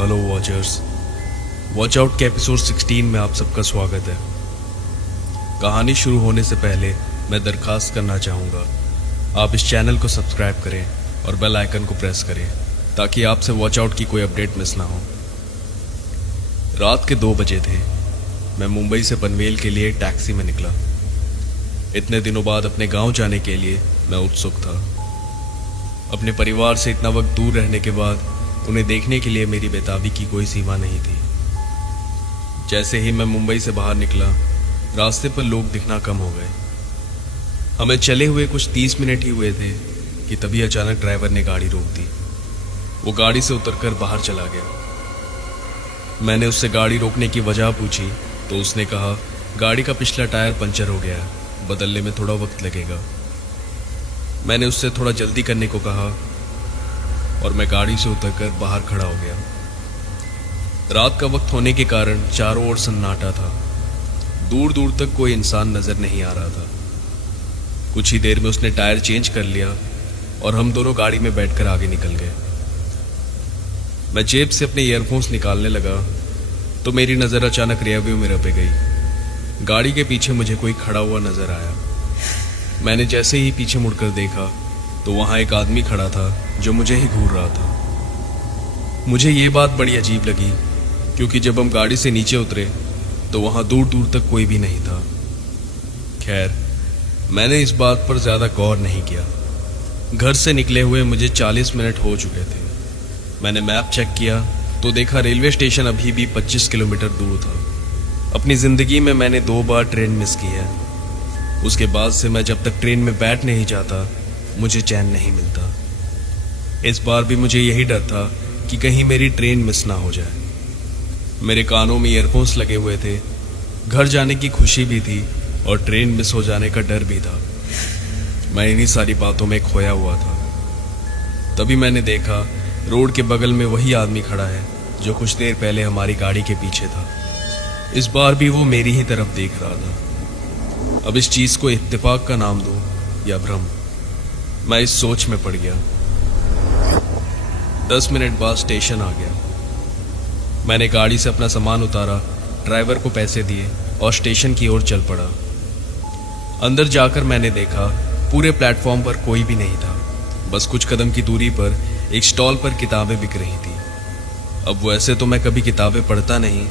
Hello watchers, watch out के episode 16 में आप सबका स्वागत है। कहानी शुरू होने से पहले मैं दरखास्त करना चाहूँगा, आप इस चैनल को सब्सक्राइब करें और बेल आइकन को प्रेस करें ताकि आपसे वॉच आउट की कोई अपडेट मिस ना हो। रात के 2 बजे थे। मैं मुंबई से पनवेल के लिए टैक्सी में निकला। इतने दिनों बाद अपने गांव जाने के लिए मैं उत्सुक था। अपने परिवार से इतना वक्त दूर रहने के बाद उन्हें देखने के लिए मेरी बेताबी की कोई सीमा नहीं थी। जैसे ही मैं मुंबई से बाहर निकला, रास्ते पर लोग दिखना कम हो गए। हमें चले हुए कुछ 30 मिनट ही हुए थे कि तभी अचानक ड्राइवर ने गाड़ी रोक दी। वो गाड़ी से उतरकर बाहर चला गया। मैंने उससे गाड़ी रोकने की वजह पूछी तो उसने कहा, गाड़ी का पिछला टायर पंचर हो गया है, बदलने में थोड़ा वक्त लगेगा। मैंने उससे थोड़ा जल्दी करने को कहा और मैं गाड़ी से उतरकर बाहर खड़ा हो गया। रात का वक्त होने के कारण चारों ओर सन्नाटा था। दूर दूर तक कोई इंसान नजर नहीं आ रहा था। कुछ ही देर में उसने टायर चेंज कर लिया और हम दोनों गाड़ी में बैठकर आगे निकल गए। मैं जेब से अपने ईयरफोन्स निकालने लगा तो मेरी नजर अचानक रियरव्यू मिरर पे गई। गाड़ी के पीछे मुझे कोई खड़ा हुआ नजर आया। मैंने जैसे ही पीछे मुड़कर देखा तो वहां एक आदमी खड़ा था जो मुझे ही घूर रहा था। मुझे ये बात बड़ी अजीब लगी क्योंकि जब हम गाड़ी से नीचे उतरे तो वहां दूर दूर तक कोई भी नहीं था। खैर, मैंने इस बात पर ज्यादा गौर नहीं किया। घर से निकले हुए मुझे 40 मिनट हो चुके थे। मैंने मैप चेक किया तो देखा रेलवे स्टेशन अभी भी 25 किलोमीटर दूर था। अपनी जिंदगी में मैंने 2 बार ट्रेन मिस की है। उसके बाद से मैं जब तक ट्रेन में बैठ नहीं जाता मुझे चैन नहीं मिलता। इस बार भी मुझे यही डर था कि कहीं मेरी ट्रेन मिस ना हो जाए। मेरे कानों में ईयरफोन्स लगे हुए थे। घर जाने की खुशी भी थी और ट्रेन मिस हो जाने का डर भी था। मैं इन्हीं सारी बातों में खोया हुआ था। तभी मैंने देखा रोड के बगल में वही आदमी खड़ा है जो कुछ देर पहले हमारी गाड़ी के पीछे था। इस बार भी वो मेरी ही तरफ देख रहा था। अब इस चीज को इत्तेफाक का नाम दूं या भ्रम, मैं इस सोच में पड़ गया। 10 मिनट बाद स्टेशन आ गया। मैंने गाड़ी से अपना सामान उतारा, ड्राइवर को पैसे दिए और स्टेशन की ओर चल पड़ा। अंदर जाकर मैंने देखा पूरे प्लेटफॉर्म पर कोई भी नहीं था। बस कुछ कदम की दूरी पर एक स्टॉल पर किताबें बिक रही थी। अब वैसे तो मैं कभी किताबें पढ़ता नहीं,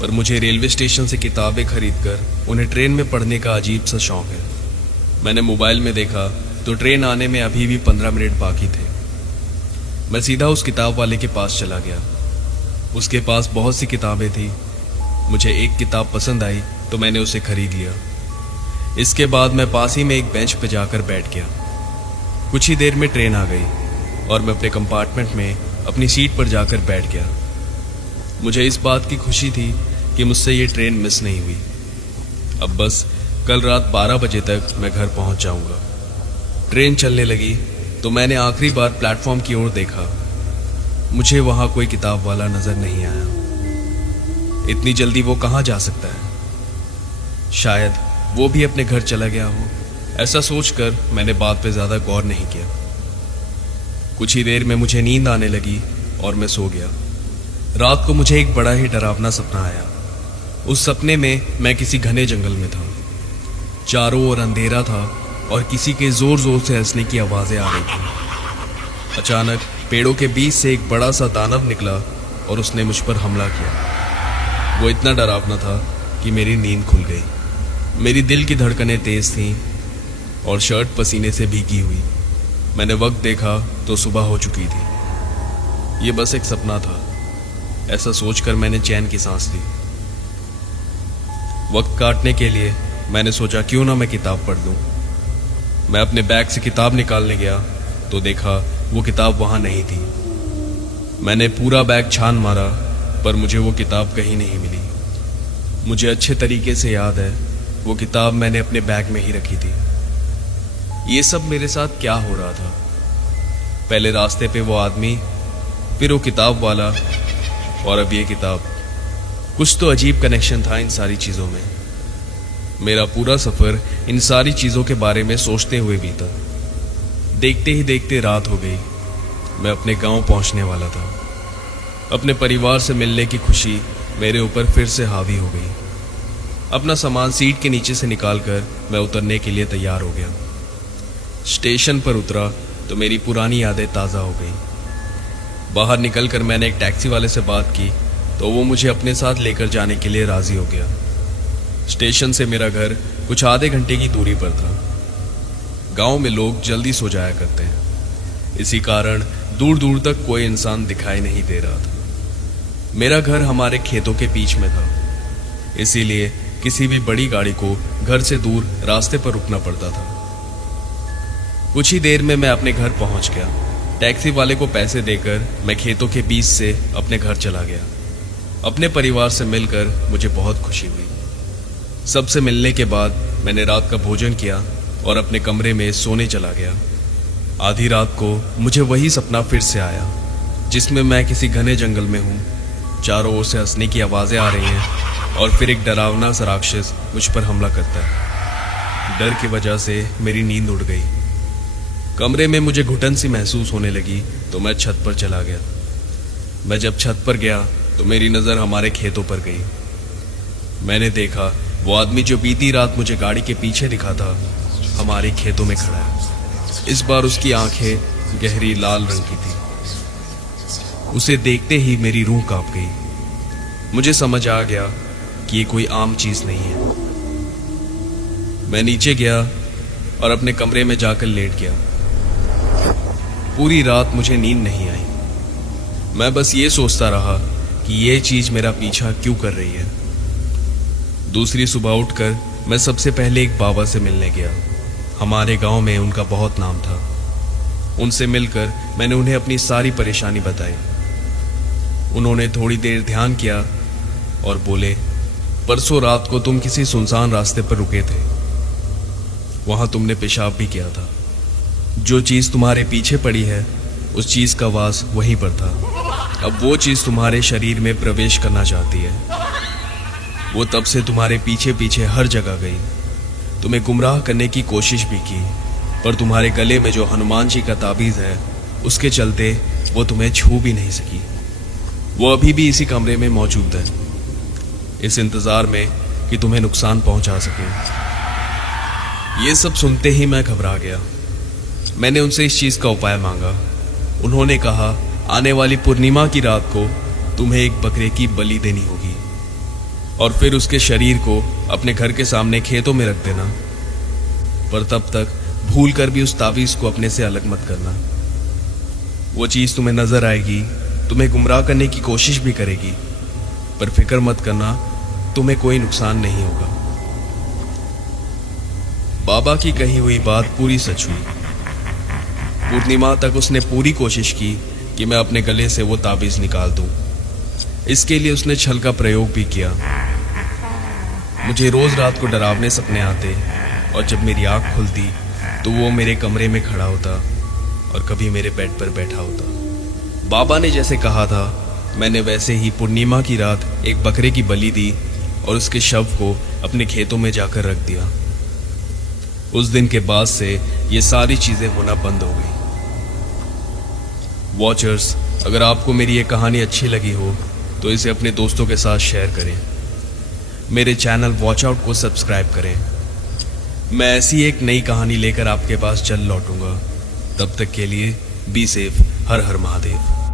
पर मुझे रेलवे स्टेशन से किताबें खरीदकर उन्हें ट्रेन में पढ़ने का अजीब सा शौक है। मैंने मोबाइल में देखा तो ट्रेन आने में अभी भी 15 मिनट बाकी थे। मैं सीधा उस किताब वाले के पास चला गया। उसके पास बहुत सी किताबें थी। मुझे एक किताब पसंद आई तो मैंने उसे खरीद लिया। इसके बाद मैं पास ही में एक बेंच पर जाकर बैठ गया। कुछ ही देर में ट्रेन आ गई और मैं अपने कंपार्टमेंट में अपनी सीट पर जाकर बैठ गया। मुझे इस बात की खुशी थी कि मुझसे ये ट्रेन मिस नहीं हुई। अब बस कल रात 12 बजे तक मैं घर पहुंच जाऊंगा। ट्रेन चलने लगी तो मैंने आखिरी बार प्लेटफॉर्म की ओर देखा। मुझे वहां कोई किताब वाला नजर नहीं आया। इतनी जल्दी वो कहां जा सकता है? शायद वो भी अपने घर चला गया हो। ऐसा सोचकर मैंने बात पे ज्यादा गौर नहीं किया। कुछ ही देर में मुझे नींद आने लगी और मैं सो गया। रात को मुझे एक बड़ा ही डरावना सपना आया। उस सपने में मैं किसी घने जंगल में था। चारों ओर अंधेरा था और किसी के जोर जोर से हंसने की आवाजें आ रही थी। अचानक पेड़ों के बीच से एक बड़ा सा दानव निकला और उसने मुझ पर हमला किया। वो इतना डरावना था कि मेरी नींद खुल गई। मेरी दिल की धड़कनें तेज थीं और शर्ट पसीने से भीगी हुई। मैंने वक्त देखा तो सुबह हो चुकी थी। ये बस एक सपना था, ऐसा सोचकर मैंने चैन की सांस ली। वक्त काटने के लिए मैंने सोचा क्यों ना मैं किताब पढ़ लूं। मैं अपने बैग से किताब निकालने गया तो देखा वो किताब वहां नहीं थी। मैंने पूरा बैग छान मारा पर मुझे वो किताब कहीं नहीं मिली। मुझे अच्छे तरीके से याद है वो किताब मैंने अपने बैग में ही रखी थी। ये सब मेरे साथ क्या हो रहा था? पहले रास्ते पे वो आदमी, फिर वो किताब वाला और अब ये किताब। कुछ तो अजीब कनेक्शन था इन सारी चीजों में। मेरा पूरा सफर इन सारी चीजों के बारे में सोचते हुए बीता। देखते ही देखते रात हो गई। मैं अपने गांव पहुंचने वाला था। अपने परिवार से मिलने की खुशी मेरे ऊपर फिर से हावी हो गई। अपना सामान सीट के नीचे से निकालकर मैं उतरने के लिए तैयार हो गया। स्टेशन पर उतरा तो मेरी पुरानी यादें ताज़ा हो गई। बाहर निकलकर मैंने एक टैक्सी वाले से बात की तो वो मुझे अपने साथ लेकर जाने के लिए राज़ी हो गया। स्टेशन से मेरा घर कुछ आधे घंटे की दूरी पर था। गांव में लोग जल्दी सो जाया करते हैं, इसी कारण दूर दूर तक कोई इंसान दिखाई नहीं दे रहा था। मेरा घर हमारे खेतों के बीच में था, इसीलिए किसी भी बड़ी गाड़ी को घर से दूर रास्ते पर रुकना पड़ता था। कुछ ही देर में मैं अपने घर पहुंच गया। टैक्सी वाले को पैसे देकर मैं खेतों के बीच से अपने घर चला गया। अपने परिवार से मिलकर मुझे बहुत खुशी हुई। सबसे मिलने के बाद मैंने रात का भोजन किया और अपने कमरे में सोने चला गया। आधी रात को मुझे वही सपना फिर से आया, जिसमें मैं किसी घने जंगल में हूँ। चारों ओर से हंसने की आवाज़ें आ रही हैं और फिर एक डरावना सा राक्षस मुझ पर हमला करता है। डर की वजह से मेरी नींद उड़ गई। कमरे में मुझे घुटन सी महसूस होने लगी तो मैं छत पर चला गया। मैं जब छत पर गया तो मेरी नज़र हमारे खेतों पर गई। मैंने देखा वो आदमी जो बीती रात मुझे गाड़ी के पीछे दिखा था, हमारे खेतों में खड़ा है। इस बार उसकी आंखें गहरी लाल रंग की थी। उसे देखते ही मेरी रूह कांप गई। मुझे समझ आ गया कि ये कोई आम चीज नहीं है। मैं नीचे गया और अपने कमरे में जाकर लेट गया। पूरी रात मुझे नींद नहीं आई। मैं बस ये सोचता रहा कि ये चीज मेरा पीछा क्यों कर रही है। दूसरी सुबह उठकर मैं सबसे पहले एक बाबा से मिलने गया। हमारे गांव में उनका बहुत नाम था। उनसे मिलकर मैंने उन्हें अपनी सारी परेशानी बताई। उन्होंने थोड़ी देर ध्यान किया और बोले, परसों रात को तुम किसी सुनसान रास्ते पर रुके थे। वहां तुमने पेशाब भी किया था। जो चीज तुम्हारे पीछे पड़ी है उस चीज का वास वहीं पर था। अब वो चीज तुम्हारे शरीर में प्रवेश करना चाहती है। वो तब से तुम्हारे पीछे पीछे हर जगह गई। तुम्हें गुमराह करने की कोशिश भी की, पर तुम्हारे गले में जो हनुमान जी का ताबीज है उसके चलते वो तुम्हें छू भी नहीं सकी। वो अभी भी इसी कमरे में मौजूद है, इस इंतजार में कि तुम्हें नुकसान पहुंचा सके। ये सब सुनते ही मैं घबरा गया। मैंने उनसे इस चीज का उपाय मांगा। उन्होंने कहा, आने वाली पूर्णिमा की रात को तुम्हें एक बकरे की बलि देनी होगी और फिर उसके शरीर को अपने घर के सामने खेतों में रख देना, पर तब तक भूल कर भी उस ताबीज को अपने से अलग मत करना। वो चीज तुम्हें नजर आएगी, तुम्हें गुमराह करने की कोशिश भी करेगी, पर फिक्र मत करना, तुम्हें कोई नुकसान नहीं होगा। बाबा की कही हुई बात पूरी सच हुई। पूर्णिमा तक उसने पूरी कोशिश की कि मैं अपने गले से वो ताबीज निकाल दूं। इसके लिए उसने छल का प्रयोग भी किया। मुझे रोज रात को डरावने सपने आते और जब मेरी आंख खुलती तो वो मेरे कमरे में खड़ा होता और कभी मेरे बेड पर बैठा होता। बाबा ने जैसे कहा था, मैंने वैसे ही पूर्णिमा की रात एक बकरे की बलि दी और उसके शव को अपने खेतों में जाकर रख दिया। उस दिन के बाद से ये सारी चीजें होना बंद हो गई। वॉचर्स, अगर आपको मेरी ये कहानी अच्छी लगी हो तो इसे अपने दोस्तों के साथ शेयर करें। मेरे चैनल वॉच आउट को सब्सक्राइब करें। मैं ऐसी एक नई कहानी लेकर आपके पास जल्द लौटूंगा। तब तक के लिए be safe. Her her Mahadev.